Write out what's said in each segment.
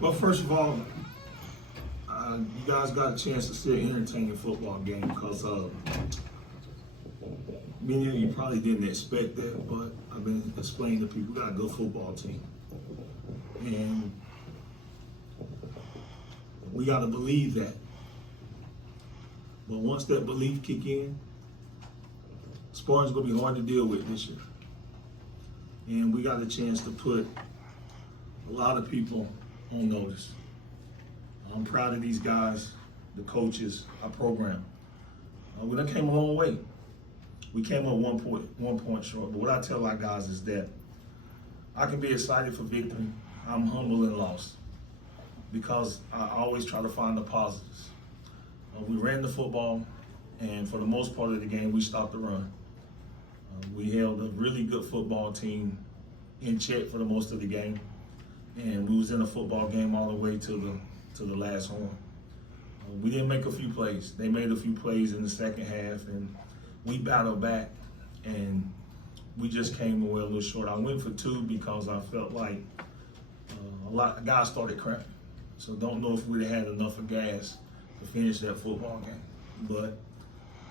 Well, first of all, you guys got a chance to see an entertaining football game because many of you probably didn't expect that, but I've been explaining to people we got a good football team. And we got to believe that. But once that belief kick in, Spartans going to be hard to deal with this year. And we got a chance to put a lot of people on notice. I'm proud of these guys, the coaches, our program. We done came a long way. We came up one point short. But what I tell our guys is that I can be excited for victory. I'm humble and lost because I always try to find the positives. We ran the football, and for the most part of the game, we stopped the run. We held a really good football team in check for the most of the game, and we was in a football game all the way to the last horn. We didn't make a few plays. They made a few plays in the second half, and we battled back, and we just came away a little short. I went for 2 because I felt like a lot of guys started cramping. So don't know if we'd have had enough of gas to finish that football game. But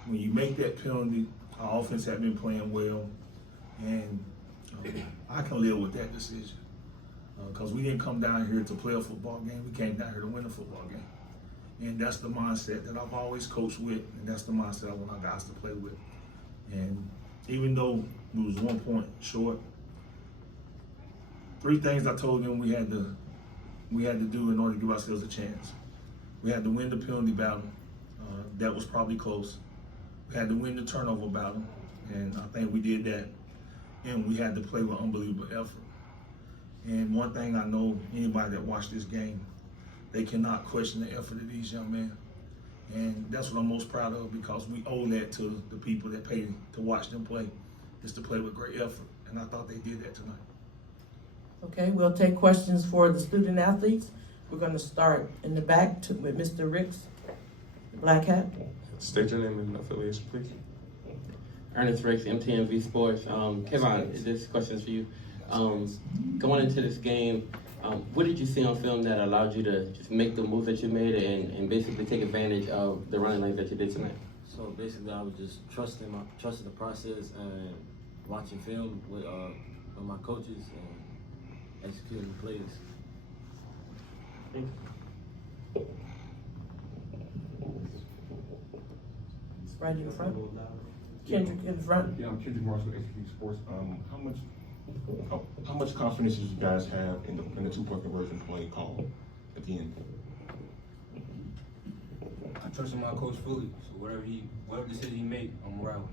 when you make that penalty, our offense had been playing well, and I can live with that decision. Because we didn't come down here to play a football game. We came down here to win a football game. And that's the mindset that I've always coached with, and that's the mindset I want our guys to play with. And even though we was 1 point short, 3 things I told them we had to do in order to give ourselves a chance. We had to win the penalty battle. That was probably close. We had to win the turnover battle, and I think we did that. And we had to play with unbelievable effort. And one thing I know, anybody that watched this game, they cannot question the effort of these young men. And that's what I'm most proud of because we owe that to the people that pay to watch them play, is to play with great effort. And I thought they did that tonight. Okay, we'll take questions for the student athletes. We're going to start in the back with Mr. Ricks, the black hat. State your name and affiliation, please. Ernest Ricks, MTMV Sports. Kevin, this question is for you. Going into this game, what did you see on film that allowed you to just make the move that you made and basically take advantage of the running lanes that you did tonight? So basically, I was just trusting the process and watching film with my coaches and executing the plays. Thank you. Right in the front. Kendrick in the front. Yeah, I'm Kendrick Morris with SWAC Sports. How much confidence did you guys have in the 2-point conversion play call at the end? I trusted my coach fully, so whatever decision he made, I'm around.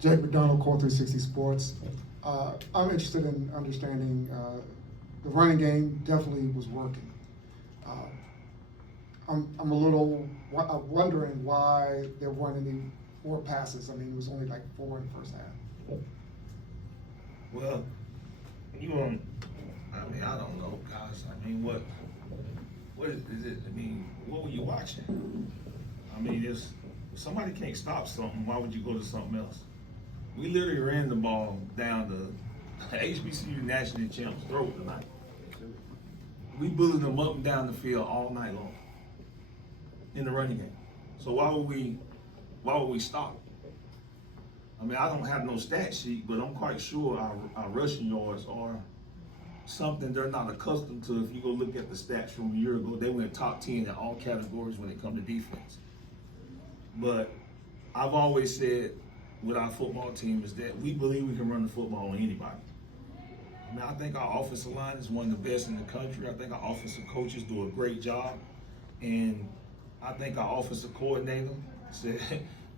Jake McDonald, Core 360 Sports. I'm interested in understanding the running game definitely was working. I'm a little wondering why there weren't any more passes. I mean, it was only like 4 in the first half. Well, I don't know, guys. I mean, what is it? I mean, what were you watching? I mean, if somebody can't stop something, why would you go to something else? We literally ran the ball down the HBCU national champs' throat tonight. We bullied them up and down the field all night long in the running game. So why would we stop? I mean, I don't have no stat sheet, but I'm quite sure our rushing yards are something they're not accustomed to. If you go look at the stats from a year ago, they went top 10 in all categories when it comes to defense. But I've always said with our football team is that we believe we can run the football on anybody. I mean, I think our offensive line is one of the best in the country. I think our offensive coaches do a great job. And I think our offensive coordinator said,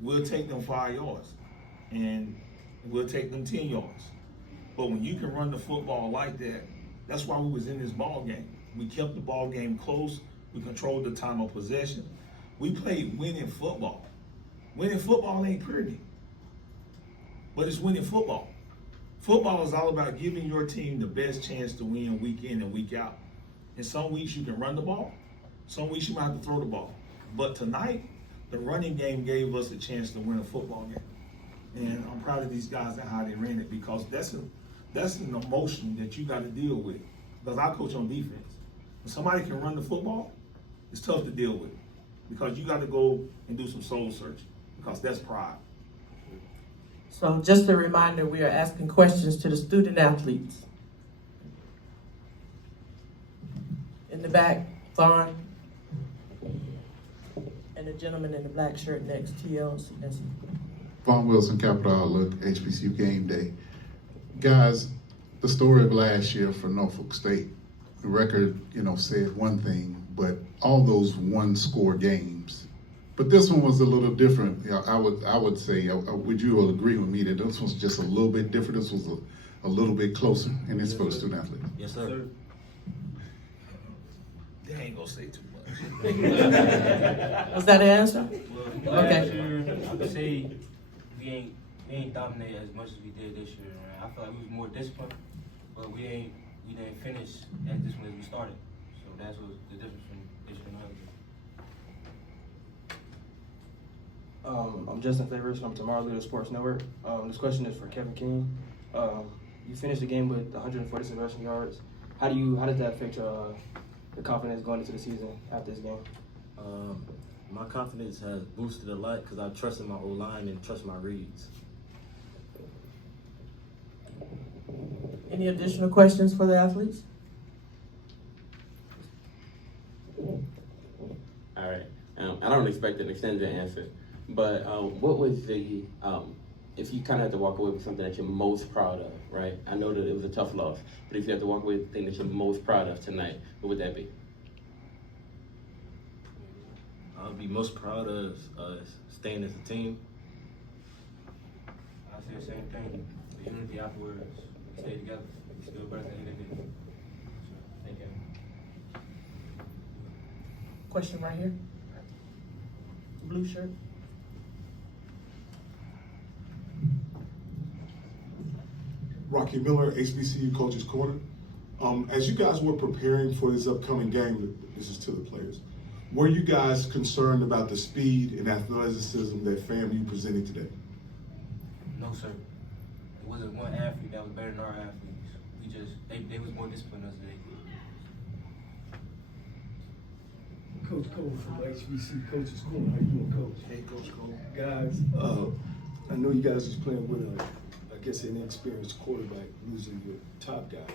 we'll take them 5 yards and we'll take them 10 yards. But when you can run the football like that, that's why we was in this ball game. We kept the ball game close. We controlled the time of possession. We played winning football. Winning football ain't pretty, but it's winning football. Football is all about giving your team the best chance to win week in and week out. And some weeks you can run the ball. Some weeks you might have to throw the ball. But tonight, the running game gave us a chance to win a football game. And I'm proud of these guys and how they ran it, because that's an emotion that you got to deal with. Because I coach on defense. When somebody can run the football, it's tough to deal with, because you got to go and do some soul searching, because that's pride. So just a reminder, we are asking questions to the student athletes. In the back, Vaughn. And the gentleman in the black shirt next, TLC. Vaughn Wilson, Capital Outlook, HBCU Game Day. Guys, the story of last year for Norfolk State, the record, said one thing, but all those one-score games. But this one was a little different. I would say, would you all agree with me that this was just a little bit different? This was a little bit closer, and it's for the student athlete. Yes, sir. They ain't gonna say too much. Was that an answer? Well, Okay. last year, I would say we ain't dominated as much as we did this year. I feel like we was more disciplined, but we didn't finish as disciplined as we started. So that's what the difference from this year and last year. I'm Justin Favors from Tomorrow Leader Sports Network. This question is for Kevin King. You finished the game with 146 rushing yards. How does that affect your confidence going into the season after this game? My confidence has boosted a lot because I trust in my O-line and trust my reads. Any additional questions for the athletes? All right. I don't expect an extended answer, but what was the, if you kind of had to walk away with something that you're most proud of, right? I know that it was a tough loss, but if you had to walk away with the thing that you're most proud of tonight, what would that be? I'll be most proud of staying as a team. I say the same thing. The unity afterwards. We stay together. We still better than anything. So, thank you. Question right here. Blue shirt. Rocky Miller, HBCU Coaches Corner. As you guys were preparing for this upcoming game, this is to the players, were you guys concerned about the speed and athleticism that FAMU presented today? No, sir. It wasn't one athlete that was better than our athletes. They was more disciplined than us today. Coach Cole from HBC Coaches Corner. How you doing, Coach? Hey, Coach Cole. Guys, I know you guys was playing with an inexperienced quarterback, losing your top guy.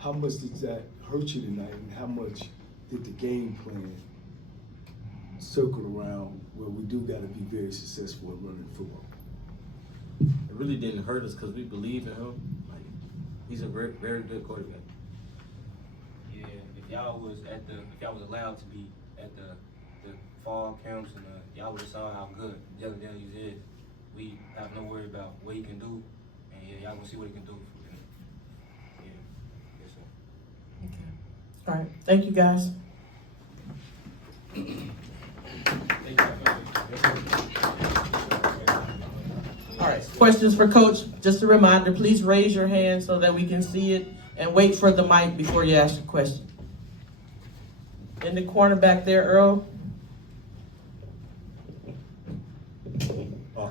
How much did that hurt you tonight, and how much did the game plan circle around where we do got to be very successful at running football? It really didn't hurt us because we believe in him. Like, he's a very, very good quarterback. Yeah, if y'all was allowed to be at the fall camps and y'all would have saw how good Jalen Daniels is. We have no worry about what he can do, and yeah, y'all gonna see what he can do. Yeah, yes, sir. Okay. All right. Thank you, guys. All right. Questions for Coach? Just a reminder, please raise your hand so that we can see it, and wait for the mic before you ask your question. In the corner back there, Earl.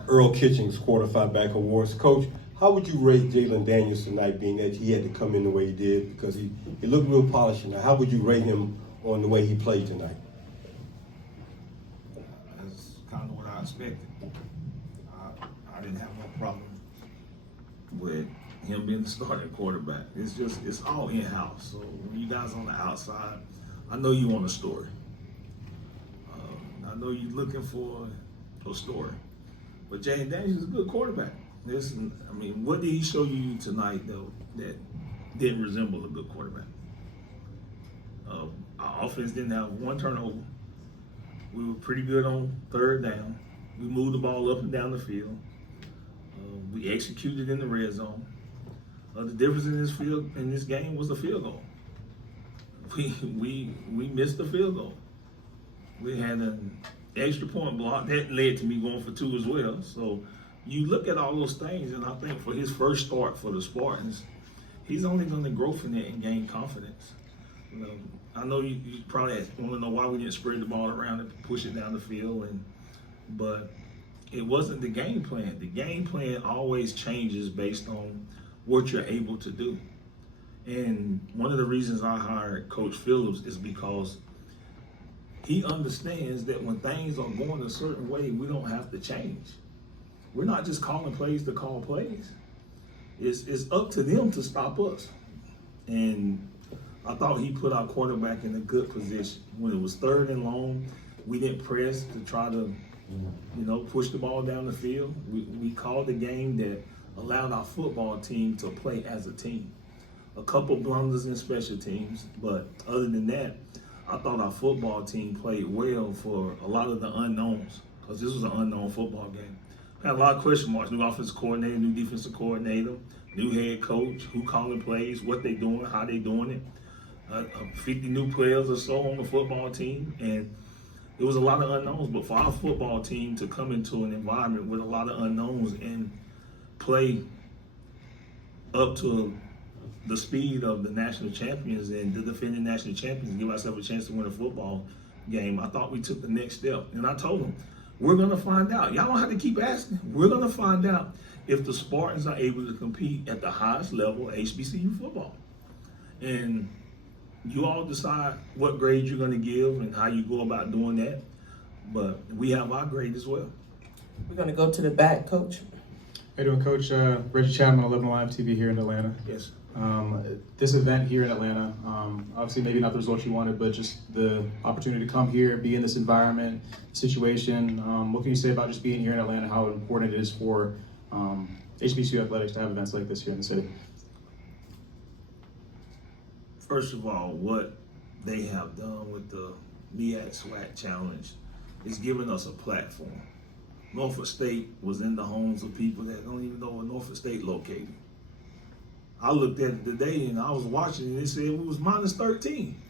Earl Kitchens, quarterback awards. Coach, how would you rate Jalen Daniels tonight, being that he had to come in the way he did, because he looked real polished tonight? How would you rate him on the way he played tonight? That's kind of what I expected. I didn't have no problem with him being the starting quarterback. It's all in-house. So when you guys on the outside, I know you want a story. I know you're looking for a story. But Jalen Daniels is a good quarterback. What did he show you tonight, though, that didn't resemble a good quarterback? Our offense didn't have one turnover. We were pretty good on third down. We moved the ball up and down the field. We executed in the red zone. The difference in this game was the field goal. We missed the field goal. We had an extra point block that led to me going for 2 as well. So you look at all those things, and I think for his first start for the Spartans, he's only going to grow from that and gain confidence. I know you probably want to know why we didn't spread the ball around and push it down the field, but it wasn't the game plan. The game plan always changes based on what you're able to do. And one of the reasons I hired Coach Phillips is because he understands that when things are going a certain way, we don't have to change. We're not just calling plays to call plays. It's up to them to stop us. And I thought he put our quarterback in a good position. When it was 3rd and long, we didn't press to try to, push the ball down the field. We called a game that allowed our football team to play as a team. A couple blunders in special teams, but other than that, I thought our football team played well for a lot of the unknowns, because this was an unknown football game. We had a lot of question marks: new offensive coordinator, new defensive coordinator, new head coach, who calling plays, what they doing, how they doing it. 50 new players or so on the football team, and it was a lot of unknowns. But for our football team to come into an environment with a lot of unknowns and play up to the speed of the national champions and the defending national champions and give ourselves a chance to win a football game, I thought we took the next step. And I told them, we're going to find out. Y'all don't have to keep asking. We're going to find out if the Spartans are able to compete at the highest level of HBCU football. And you all decide what grade you're going to give and how you go about doing that. But we have our grade as well. We're going to go to the back, Coach. How you doing, Coach? Reggie Chapman, 11 Live TV here in Atlanta. Yes. This event here in Atlanta, obviously maybe not the results you wanted, but just the opportunity to come here, be in this environment, situation. What can you say about just being here in Atlanta, how important it is for HBCU athletics to have events like this here in the city? First of all, what they have done with the MEAC SWAC Challenge is giving us a platform. Norfolk State was in the homes of people that don't even know where Norfolk State located. I looked at it today and I was watching and it said we was minus 13.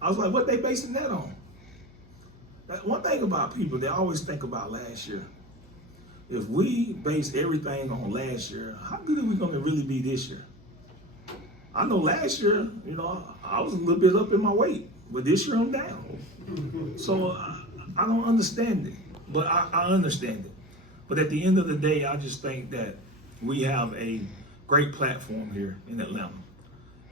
I was like, what they basing that on? One thing about people, they always think about last year. If we base everything on last year, how good are we going to really be this year? I know last year, I was a little bit up in my weight, but this year I'm down. So I don't understand it, but I understand it. But at the end of the day, I just think that we have a great platform here in Atlanta,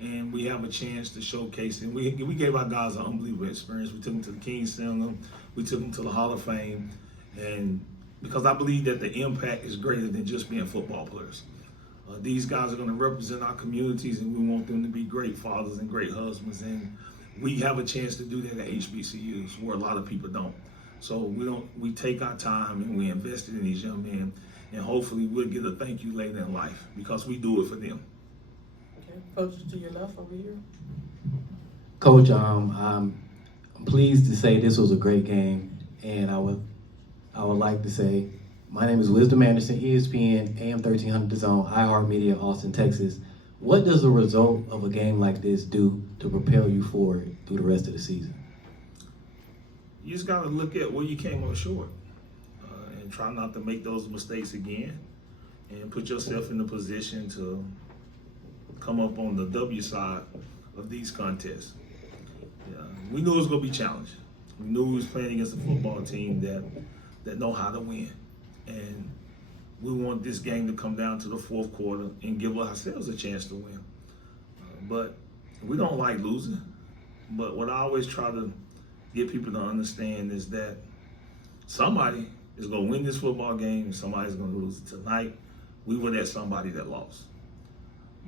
and we have a chance to showcase it. We gave our guys an unbelievable experience. We took them to the King's Center, we took them to the Hall of Fame, and because I believe that the impact is greater than just being football players. These guys are going to represent our communities, and we want them to be great fathers and great husbands, and we have a chance to do that at HBCUs where a lot of people don't. So we take our time and we invest in these young men, and hopefully we'll get a thank you later in life because we do it for them. Okay, coaches to your left over here. Coach, I'm pleased to say this was a great game, and I would like to say my name is Wisdom Anderson, ESPN, AM 1300 The Zone, iHeartMedia, Austin, Texas. What does the result of a game like this do to propel you forward through the rest of the season? You just got to look at where you came up short and try not to make those mistakes again and put yourself in the position to come up on the W side of these contests. Yeah, we knew it was going to be challenging. We knew we was playing against a football team that know how to win. And we want this game to come down to the fourth quarter and give ourselves a chance to win. But we don't like losing. But what I always try to get people to understand is that somebody is going to win this football game and somebody's going to lose it. Tonight, we were that somebody that lost.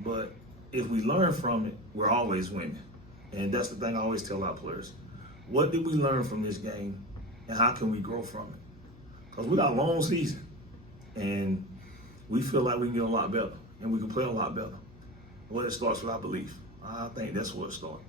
But if we learn from it, we're always winning. And that's the thing I always tell our players. What did we learn from this game and how can we grow from it? Because we got a long season and we feel like we can get a lot better and we can play a lot better. Well, it starts with our belief. I think that's where it starts.